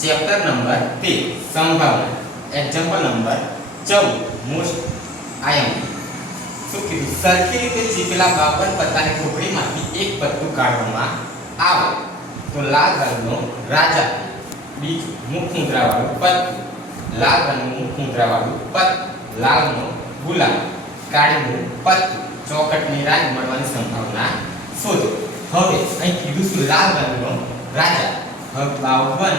Chapter number 13 સંભાવના example number 14 most આયમ શું કીધું, સરખી રીતે ચીપેલા બાવન પત્તાની ટોકરીમાંથી એક પત્તું કાઢવામાં આવે. તો લાલ રંગનો રાજા, બીજું મુખ મુદ્રાવાળું પત્તું, લાલ રંગનું મુખ મુદ્રાવાળું પત્તું, લાલનો ગુલાબ, કાળીનું પત્તું, ચોકટની રાજ મળવાની સંભાવના શોધો. હવે, અહીં કીધું શું? લાલ રંગનો રાજા. હવે બાવન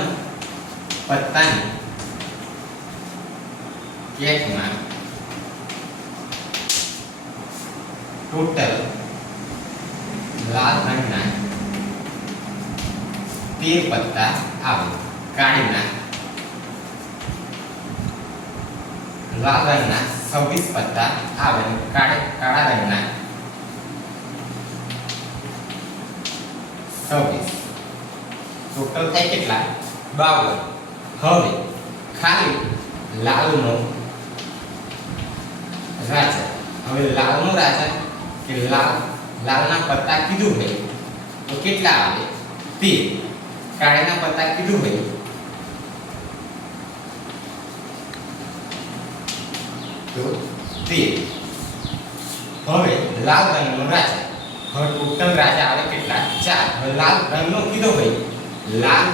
પત્તાની કેકમાં ટોટલ લાલ રંગના તેર પત્તા આવે કાળીના લાલ રંગના છવ્વીસ પત્તા આવે અને કાળે કાળા રંગના છવ્વીસ ટોટલ થાય કેટલા બાવન હવે ખાલી લાલનો રાજા, હવે લાલનો રાજા કે લાલ, લાલના પત્તા કીધું હોય તો કેટલા આવે? તે કાળીના પત્તા કીધું હોય તો તે હવે લાલ રંગનો રાજા, હવે ટોટલ રાજા આવે કેટલા? ચાર. લાલ રંગનો કીધો હોય, લાલ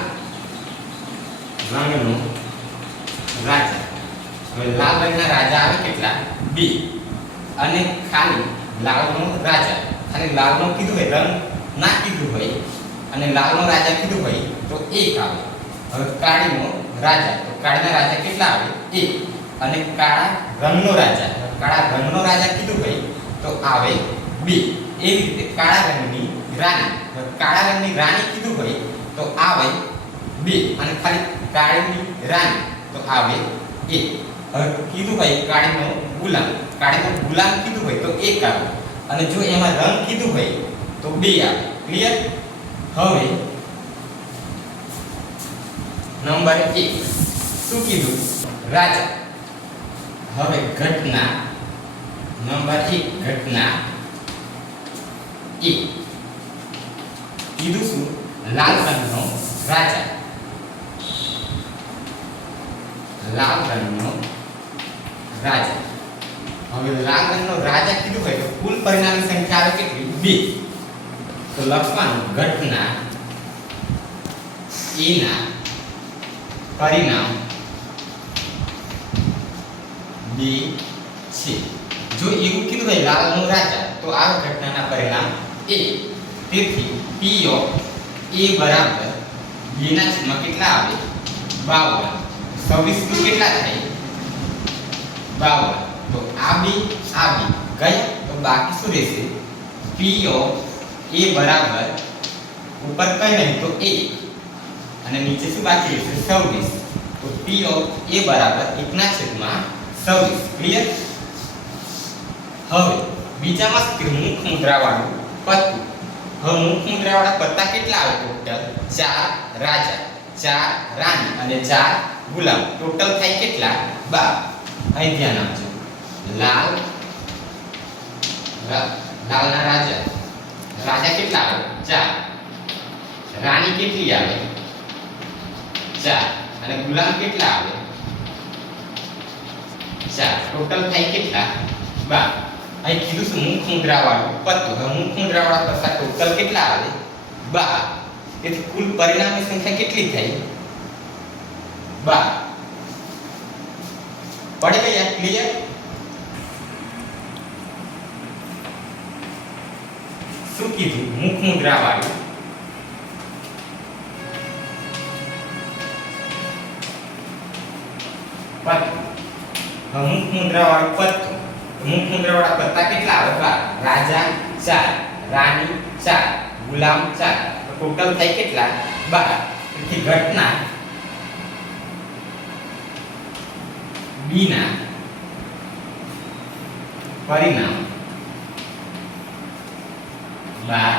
રંગનો રાજા. હવે લાલ રંગના રાજા આવે કેટલા? બે. અને ખાલી લાલનો રાજા. ખાલી લાલનો કીધું હોય, રંગ ના કીધું હોય, અને લાલનો રાજા કીધું હોય, તો એક આવે. હવે કાળીનો રાજા, તો કાળીના રાજા કેટલા આવે? એક. અને કાળા રંગનો રાજા કાળા રંગનો રાજા કીધું હોય, તો આવે બે. એવી રીતે કાળા રંગની રાણી કાળા રંગની રાણી કીધું હોય, તો આવે બે. અને ખાલી કાળીની રાણી. તો આવે હવે કીધું હોય કાળીનો ગુલામ. કાળીનો ગુલામ કીધું હોય તો એક આવે. અને જો એમાં રંગ કીધું હોય તો બે આવે. ક્લિયર હવે નંબર એક. શું કીધું? રાજા. હવે ઘટના નંબર એક, ઘટના એક કીધું શું? લાલ રંગનો રાજા. લાલ રંગનો રાજા. હવે લાલ રંગનો રાજા કીધું કુલ પરિણામની પરિણામ બે છે. જો એવું કીધું હોય લાલનો રાજા, તો આ ઘટનાના પરિણામ એ. તેથી પી એ બરાબર બેના છેદમાં કેટલા આવે? બાવન. છવ્વીસ બી કેટલા થાય? બાવન. તો આ બી આ બી ગયા તો બાકી શું રહેશે? પી ઓફ એ બરાબર ઉપર કઈ નહીં, તો એક અને નીચે શું બાકી રહેશે? છવ્વીસ. તો પી ઓફ એ બરાબર એકના છેદમાં છવ્વીસ. ક્લિયર હવે, બીજામાં મુખ મુદ્રાવાળું પત્તું. હવે મુખ મુદ્રાવાળા પત્તા કેટલા આવે ટોટલ ચાર રાજા. ચાર રાણી અને ચાર ગુલાબ ટોટલ થાય કેટલા? બાર. અહીં ધ્યાન આપજો. લાલ લાલના રાજા. રાજા કેટલા આવે? ચાર. રાણી કેટલી આવે? ચાર. અને ગુલામ કેટલા આવે? ચાર. ટોટલ થાય કેટલા? બાર. અહીં કીધું છે મુખ મુદ્રા વાળું પત્તું. મુખ મુદ્રા વાળા ટોટલ કેટલા આવે? બાર. તેથી કુલ પરિણામની સંખ્યા કેટલી થઈ? 12 પડી ગયા ક્લિયર શું કીધું? મુખ મુદ્રા વાળું પદ મુખ મુદ્રા વાળું પદ મુખ મુદ્રા વાળા પત્તા કેટલા આવે? રાજા ચાર, રાણી ચાર, ગુલામ ચાર. ટોટલ થાય કેટલા બાર તેથી ઘટના બીના પરિણામ બાર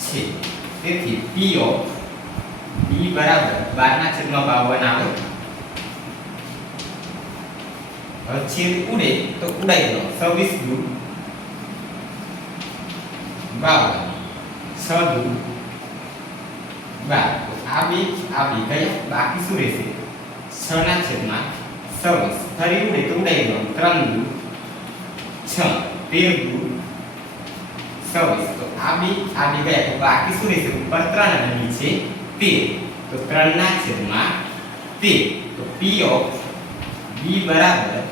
છે તેથી પી ઓફ બી બરાબર બારના છેદમાં બાવન આવે હવે છેદ ઉડે તો ઉડાઈ દો છવ્વીસ દુ બાવન છ દુ બાર આ બે આ બે ગયા બાકી શું રહેશે છ ના છેદમાં છવ્વીસ ફરી ઉડે તો ઉડાઈ દો ત્રણ દુ છ તેર દુ છવ્વીસ તો આ બે આ બે ગયા બાકી શું રહેશે ઉપર ત્રણ અને નીચે તેર તો ત્રણ ના છેદમાં તેર તો પી ઓફ બી બરાબર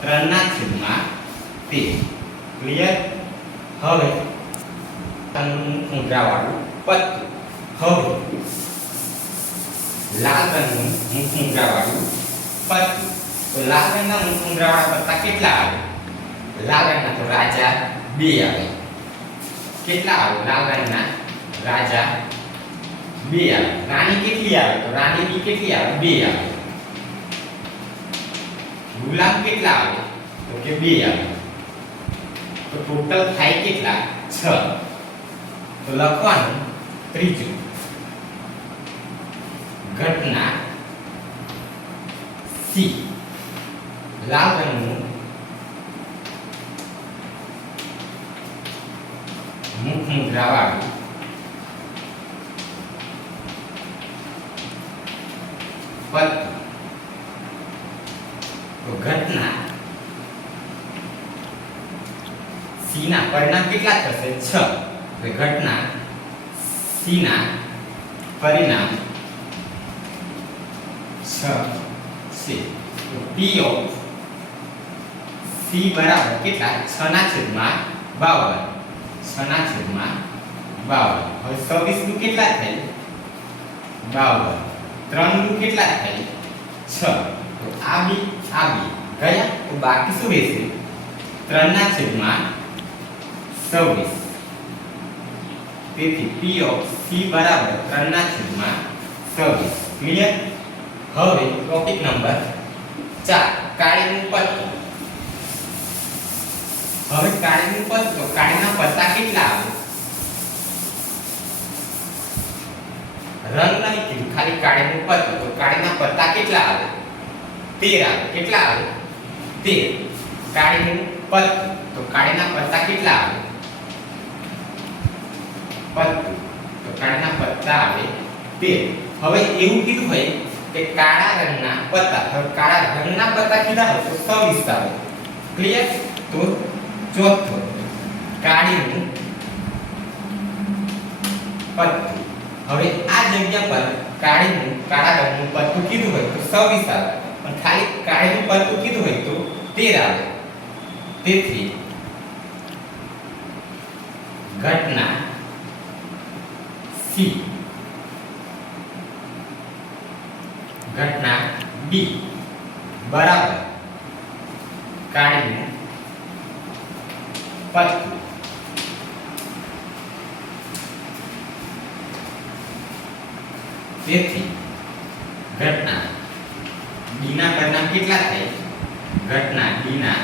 ત્રણ ના છેદમાં તેર ક્લિયર હવે મુદ્રાવાળું પત્તું હવે લાલ રંગનું મુખ મુદ્રાવાળું પત્તું તો લાલ રંગના મુખ મુદ્રાવાળા પત્તા કેટલા આવે? લાલ રંગના તો રાજા બે આવે. કેટલા આવે? લાલ રંગના રાજા બે આવે. રાણી કેટલી આવે? તો રાણી બી કેટલી આવે? બે આવે. ગુલાબ કેટલા આવે? તો કે બે આવે. તો ટોટલ થાય કેટલા? છ. તો લખવાનું ત્રીજું. ઘટના સી. લાલ રંગનું મુખ મુદ્રાવાળું પદ તો ઘટના સીના પરિણામ કેટલા થશે? છ. તો ઘટના સી ના પરિણામ છ છે તો પી ઓફ સી બરાબર કેટલા? છ ના છેદમાં બાવન. છ ના છેદમાં બાવન. હવે છવ્વીસનું કેટલા થાય? બાવન. ત્રણનું કેટલા થાય? છ. તો આ બી આ બી. ગયા? તો બાકી શું રહેશે? ત્રણ ના છેદમાં છવ્વીસ. તેથી P ઓફ C બરાબર 3 ના છેદમાં છવ્વીસ. ક્લિયર હવે ટોપિક નંબર 4 કાળીનું પત્તું હવે કાળીનું પત્તું તો કાળીના પત્તા કેટલા આવે? રંગ નહીં કીધું, ખાલી કાળીનું પત્તું તો કાળીના પત્તા કેટલા આવે? તેર આવે. કેટલા આવે? તેર. કાળીનું પત્તું તો કાળીના પત્તા કેટલા આવે? પત્તું તો કાળના પત્તા આવે બે. હવે એવું કીધું હોય કે કાળા રંગના પત્તા. હવે કાળા રંગના પત્તા કીધા હોય તો આવે ક્લિયર તો ચોથો. કાળીનું પત્તું. હવે આ જગ્યા પર કાળીનું, કાળા રંગનું પત્તું કીધું હોય તો છવ્વીસ આવે પણ ખાલી કાળીનું પત્તું કીધું હોય તો તેર આવે. તેથી ઘટના સી ઘટના બી બરાબર. કાઢીને પત્તું તેથી ઘટના બીના પરિણામ કેટલા થાય? ઘટના બીના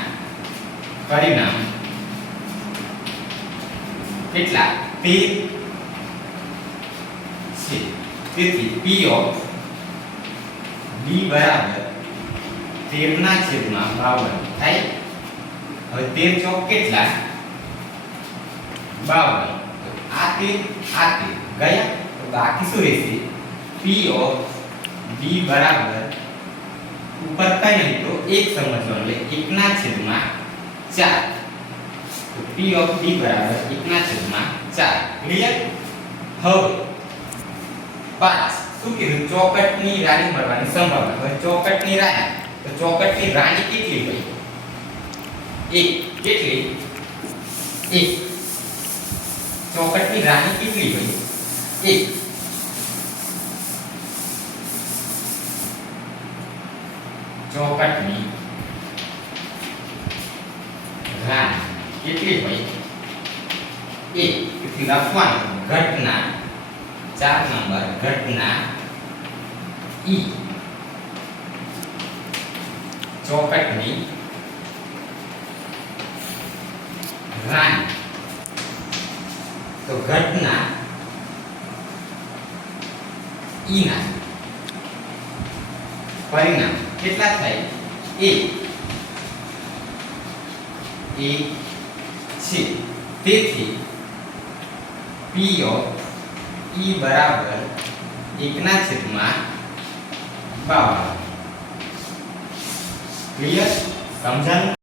પરિણામ કેટલા? તે છે તેથી P ઓફ B બરાબર. 13 ના છેદમાં 52 થાય? હવે 13 ચોક કેટલા? 52 તો આ તે આ તે ગયા? તો બાકી શું રહેશે? P ઓફ B બરાબર. ઉપર કઈ નહીં, તો એક સમજવાનું. એટલે 1 ના છેદમાં 4 તો P ઓફ B બરાબર 1 ના છેદમાં 4 ક્લિયર હવે પાંચ શું કીધું? ચોકટની રાણી મળવાની સંભાવના. હવે ચોકટની રાણી. તો ચોકટની રાણી કેટલી હોય? એક. કેટલી? એક. ચોકટની રાણી કેટલી હોય? એક. ચોકટની રાણી કેટલી હોય? એક. કેટલી લખવાનું? ચાર નંબર ઘટના ઈ ચોકટની રાણી તો ઘટના ઈના પરિણામ કેટલા થાય એક એક છે તેથી P ઓફ E બરાબર એકના છેદમાં બાવન. ક્લિયર સમજાયું?